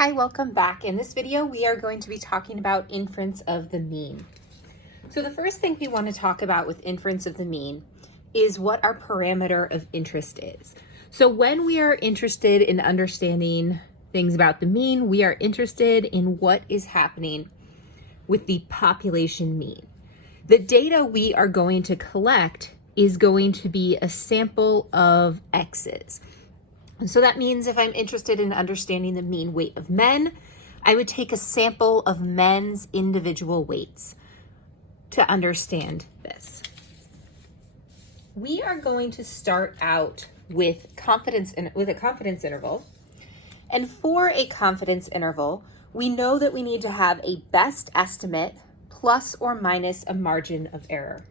Hi, welcome back. In this video, we are going to be talking about inference of the mean. So the first thing we want to talk about with inference of the mean is what our parameter of interest is. So when we are interested in understanding things about the mean, we are interested in what is happening with the population mean. The data we are going to collect is going to be a sample of X's. So that means if I'm interested in understanding the mean weight of men, I would take a sample of men's individual weights to understand this. We are going to start out with a confidence interval. And for a confidence interval, we know that we need to have a best estimate plus or minus a margin of error.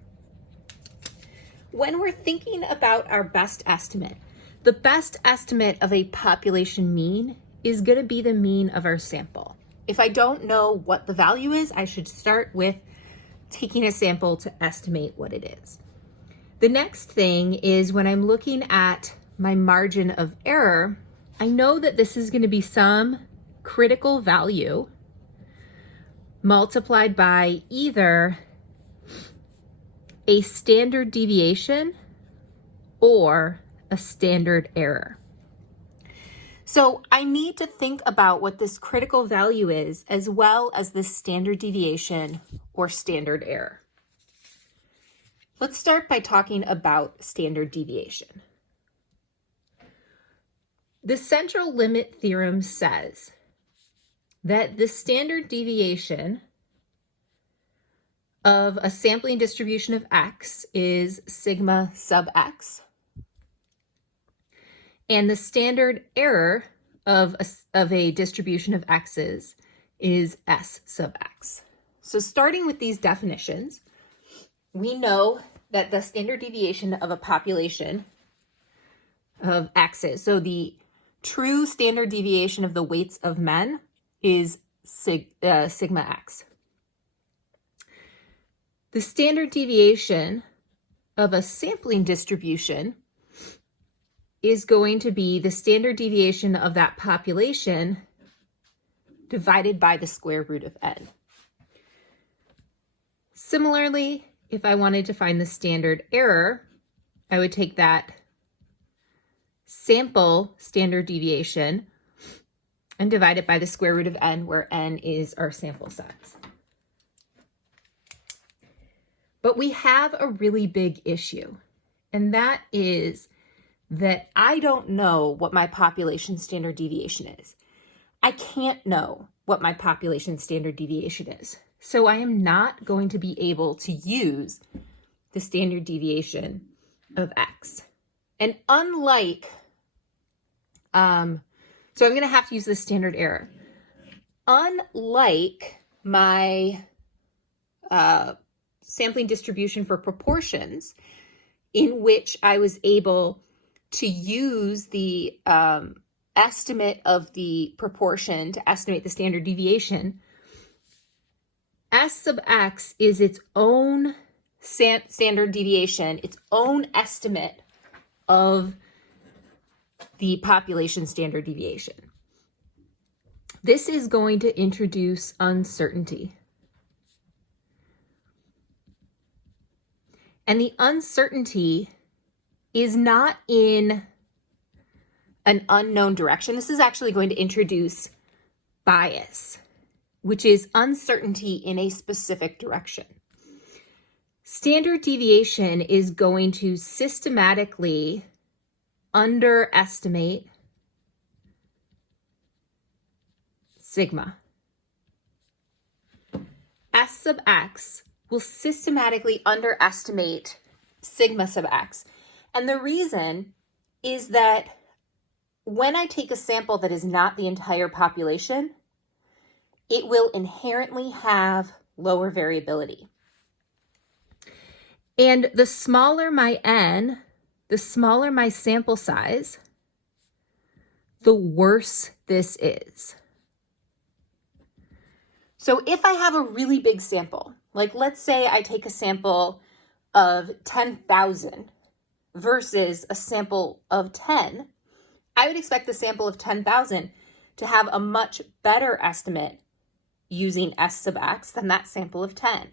When we're thinking about our best estimate, the best estimate of a population mean is going to be the mean of our sample. If I don't know what the value is, I should start with taking a sample to estimate what it is. The next thing is when I'm looking at my margin of error, I know that this is going to be some critical value multiplied by either a standard deviation or a standard error. So I need to think about what this critical value is as well as this standard deviation or standard error. Let's start by talking about standard deviation. The central limit theorem says that the standard deviation of a sampling distribution of X is sigma sub X. And the standard error of a distribution of X's is S sub X. So starting with these definitions, we know that the standard deviation of a population of X's, so the true standard deviation of the weights of men is sigma X. The standard deviation of a sampling distribution is going to be the standard deviation of that population divided by the square root of n. Similarly, if I wanted to find the standard error, I would take that sample standard deviation and divide it by the square root of n, where n is our sample size. But we have a really big issue, and that is that I don't know what my population standard deviation is. I can't know what my population standard deviation is. So I am not going to be able to use the standard deviation of X. And unlike, so I'm going to have to use the standard error. Unlike my sampling distribution for proportions, in which I was able to use the estimate of the proportion to estimate the standard deviation, S sub X is its own standard deviation, its own estimate of the population standard deviation. This is going to introduce uncertainty. And the uncertainty is not in an unknown direction. This is actually going to introduce bias, which is uncertainty in a specific direction. Standard deviation is going to systematically underestimate sigma. S sub X will systematically underestimate sigma sub X. And the reason is that when I take a sample that is not the entire population, it will inherently have lower variability. And the smaller my n, the smaller my sample size, the worse this is. So if I have a really big sample, like let's say I take a sample of 10,000 versus a sample of 10, I would expect the sample of 10,000 to have a much better estimate using S sub x than that sample of 10.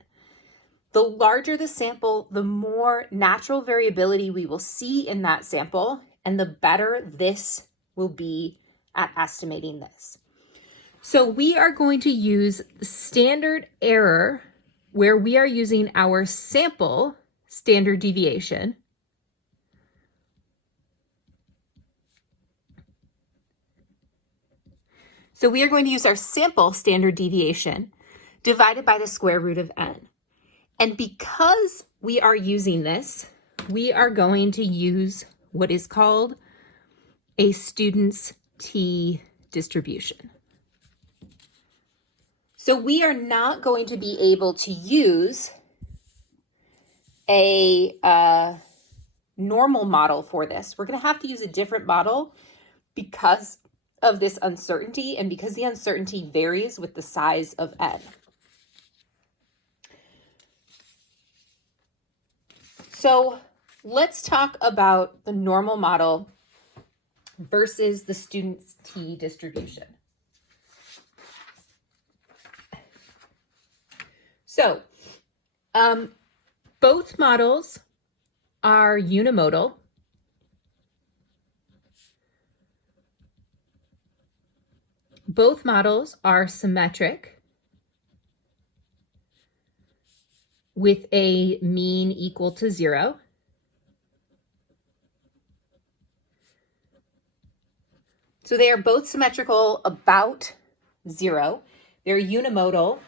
The larger the sample, the more natural variability we will see in that sample, and the better this will be at estimating this. So we are going to use standard error where we are using our sample standard deviation So we are going to use our sample standard deviation divided by the square root of n. And because we are using this, we are going to use what is called a student's t distribution. So we are not going to be able to use a normal model for this. We're going to have to use a different model because of this uncertainty and because the uncertainty varies with the size of n. So let's talk about the normal model versus the student's t distribution. So both models are unimodal. Both models are symmetric with a mean equal to 0. So they are both symmetrical about 0. They're unimodal,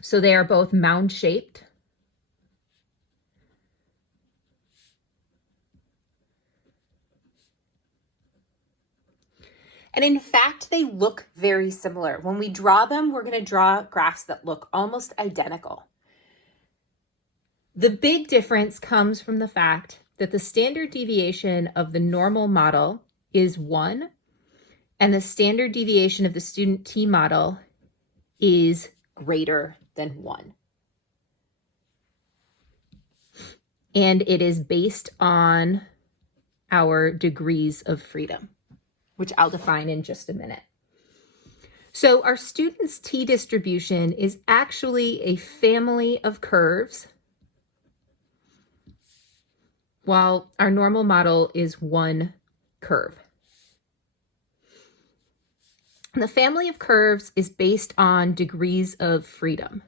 so they are both mound-shaped. And in fact, they look very similar. When we draw them, we're going to draw graphs that look almost identical. The big difference comes from the fact that the standard deviation of the normal model is 1, and the standard deviation of the student t model is greater than 1. And it is based on our degrees of freedom, which I'll define in just a minute. So our student's t distribution is actually a family of curves, while our normal model is one curve. The family of curves is based on degrees of freedom.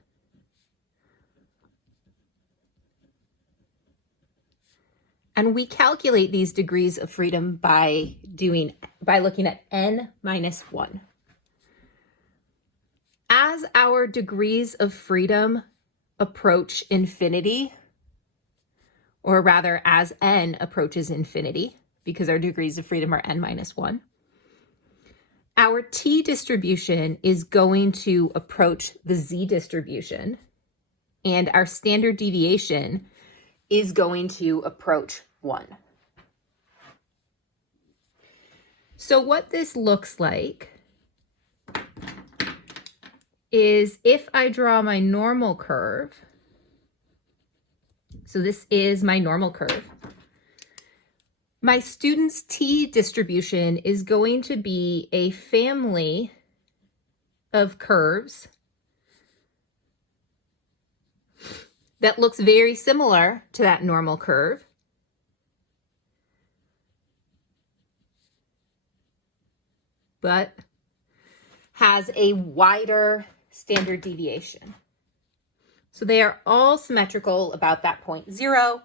And we calculate these degrees of freedom by looking at n minus 1. As our degrees of freedom approach infinity, or rather as n approaches infinity, because our degrees of freedom are n minus 1, our t distribution is going to approach the z distribution, and our standard deviation is going to approach 1. So what this looks like is if I draw my normal curve, so this is my normal curve, my student's t distribution is going to be a family of curves that looks very similar to that normal curve. But has a wider standard deviation. So they are all symmetrical about that point 0,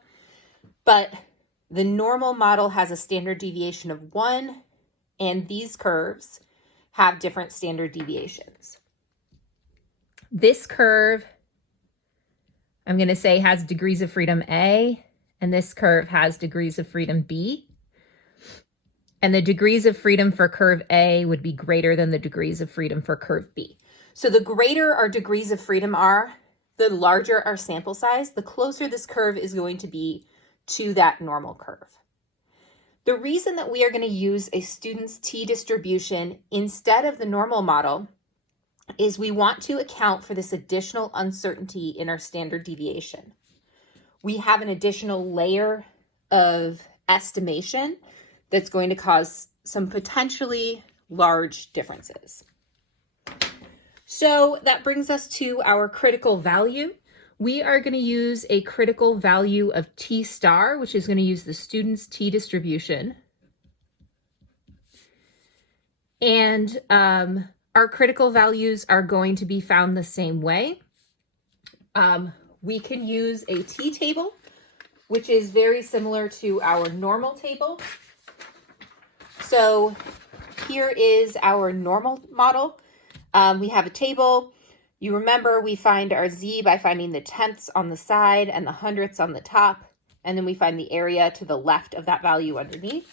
but the normal model has a standard deviation of 1, and these curves have different standard deviations. This curve, I'm going to say, has degrees of freedom A, and this curve has degrees of freedom B. And the degrees of freedom for curve A would be greater than the degrees of freedom for curve B. So the greater our degrees of freedom are, the larger our sample size, the closer this curve is going to be to that normal curve. The reason that we are going to use a student's t distribution instead of the normal model is we want to account for this additional uncertainty in our standard deviation. We have an additional layer of estimation that's going to cause some potentially large differences. So that brings us to our critical value. We are going to use a critical value of T star, which is going to use the student's T distribution. And our critical values are going to be found the same way. We can use a t-table, which is very similar to our normal table. So here is our normal model. We have a table. You remember we find our z by finding the tenths on the side and the hundredths on the top, and then we find the area to the left of that value underneath.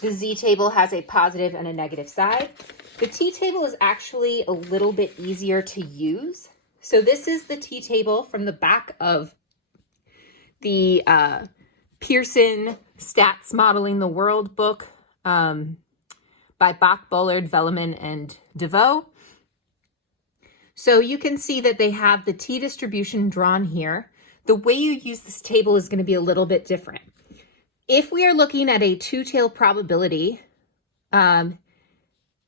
The z-table has a positive and a negative side. The t-table is actually a little bit easier to use. So this is the t-table from the back of the Pearson Stats Modeling the World book by Bach, Bullard, Velleman, and DeVoe. So you can see that they have the t distribution drawn here. The way you use this table is going to be a little bit different. If we are looking at a two-tail probability,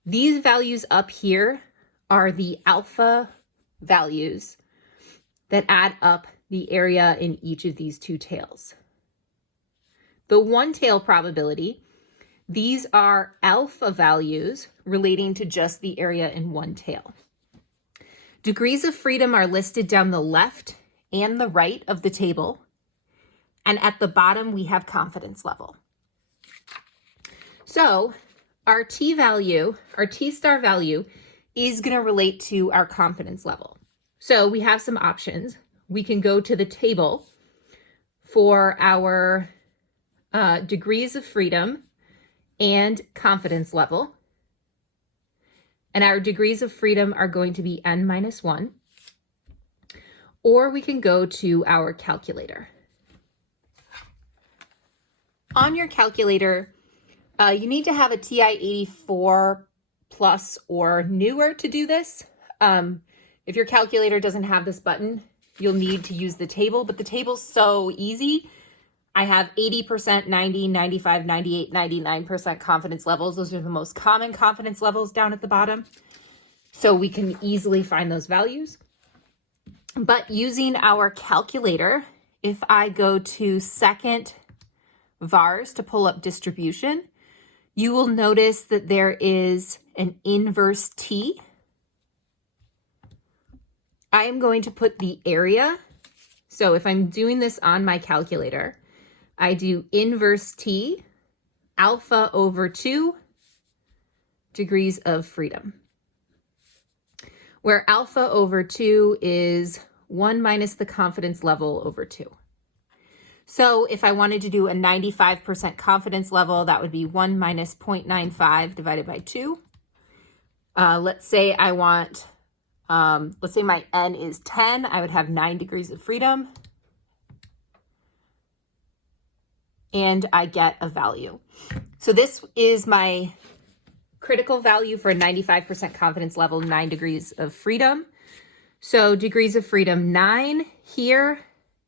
these values up here are the alpha values that add up the area in each of these two tails. The one-tail probability, these are alpha values relating to just the area in one tail. Degrees of freedom are listed down the left and the right of the table. And at the bottom, we have confidence level. So our T value, our T star value, is going to relate to our confidence level. So we have some options. We can go to the table for our degrees of freedom and confidence level. And our degrees of freedom are going to be n-1. Or we can go to our calculator. On your calculator, you need to have a TI-84 plus or newer to do this. If your calculator doesn't have this button, you'll need to use the table, but the table's so easy. I have 80%, 90, 95, 98, 99% confidence levels. Those are the most common confidence levels down at the bottom. So we can easily find those values. But using our calculator, if I go to second vars to pull up distribution, you will notice that there is an inverse T. I am going to put the area. So if I'm doing this on my calculator, I do inverse T, alpha over 2 degrees of freedom, where alpha over 2 is 1 minus the confidence level over 2. So if I wanted to do a 95% confidence level, that would be 1 minus 0.95 divided by 2. Let's say I want, let's say my n is 10, I would have 9 degrees of freedom. And I get a value. So this is my critical value for a 95% confidence level, 9 degrees of freedom. So degrees of freedom 9 here,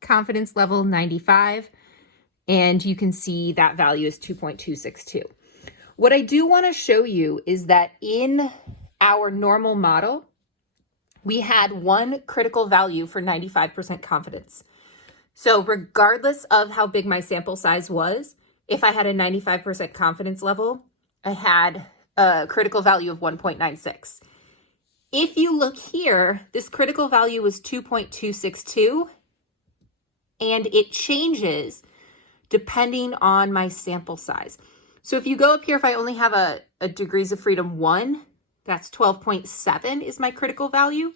confidence level 95, and you can see that value is 2.262. What I do want to show you is that in our normal model, we had one critical value for 95% confidence. So regardless of how big my sample size was, if I had a 95% confidence level, I had a critical value of 1.96. If you look here, this critical value was 2.262, and it changes depending on my sample size. So if you go up here, if I only have a degrees of freedom 1, that's 12.7 is my critical value.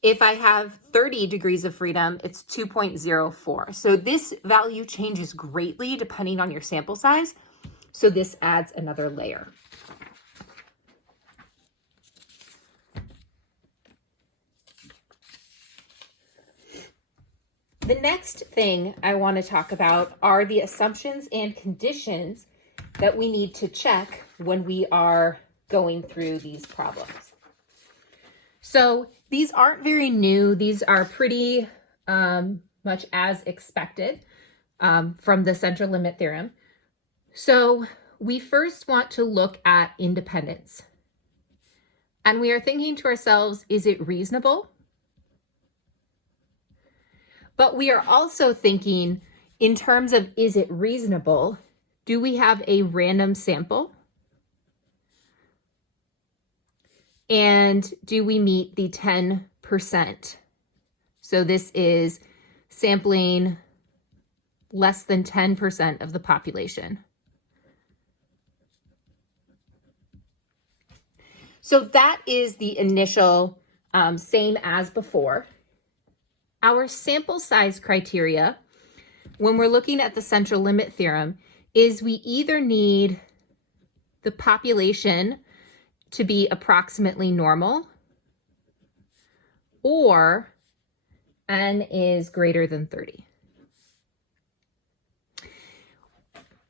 If I have 30 degrees of freedom, it's 2.04. So this value changes greatly depending on your sample size. So this adds another layer. The next thing I want to talk about are the assumptions and conditions that we need to check when we are going through these problems. So these aren't very new. These are pretty much as expected from the central limit theorem. So we first want to look at independence. And we are thinking to ourselves, is it reasonable? But we are also thinking in terms of, is it reasonable? Do we have a random sample? And do we meet the 10%? So this is sampling less than 10% of the population. So that is the initial same as before. Our sample size criteria, when we're looking at the central limit theorem, is we either need the population to be approximately normal, or n is greater than 30.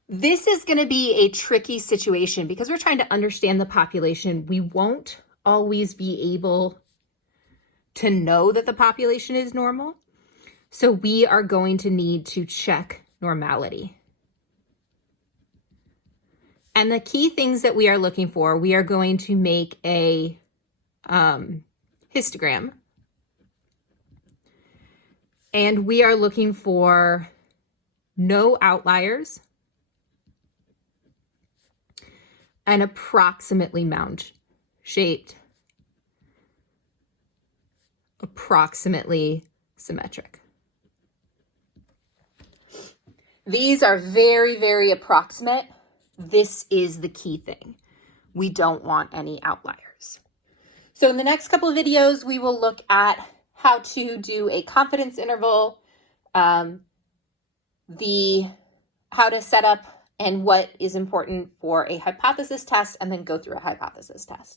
This is going to be a tricky situation because we're trying to understand the population. We won't always be able to know that the population is normal. So we are going to need to check normality. And the key things that we are looking for, we are going to make a histogram. And we are looking for no outliers and approximately mound-shaped, approximately symmetric. These are very, very approximate. This is the key thing. We don't want any outliers. So in the next couple of videos, we will look at how to do a confidence interval, how to set up and what is important for a hypothesis test, and then go through a hypothesis test.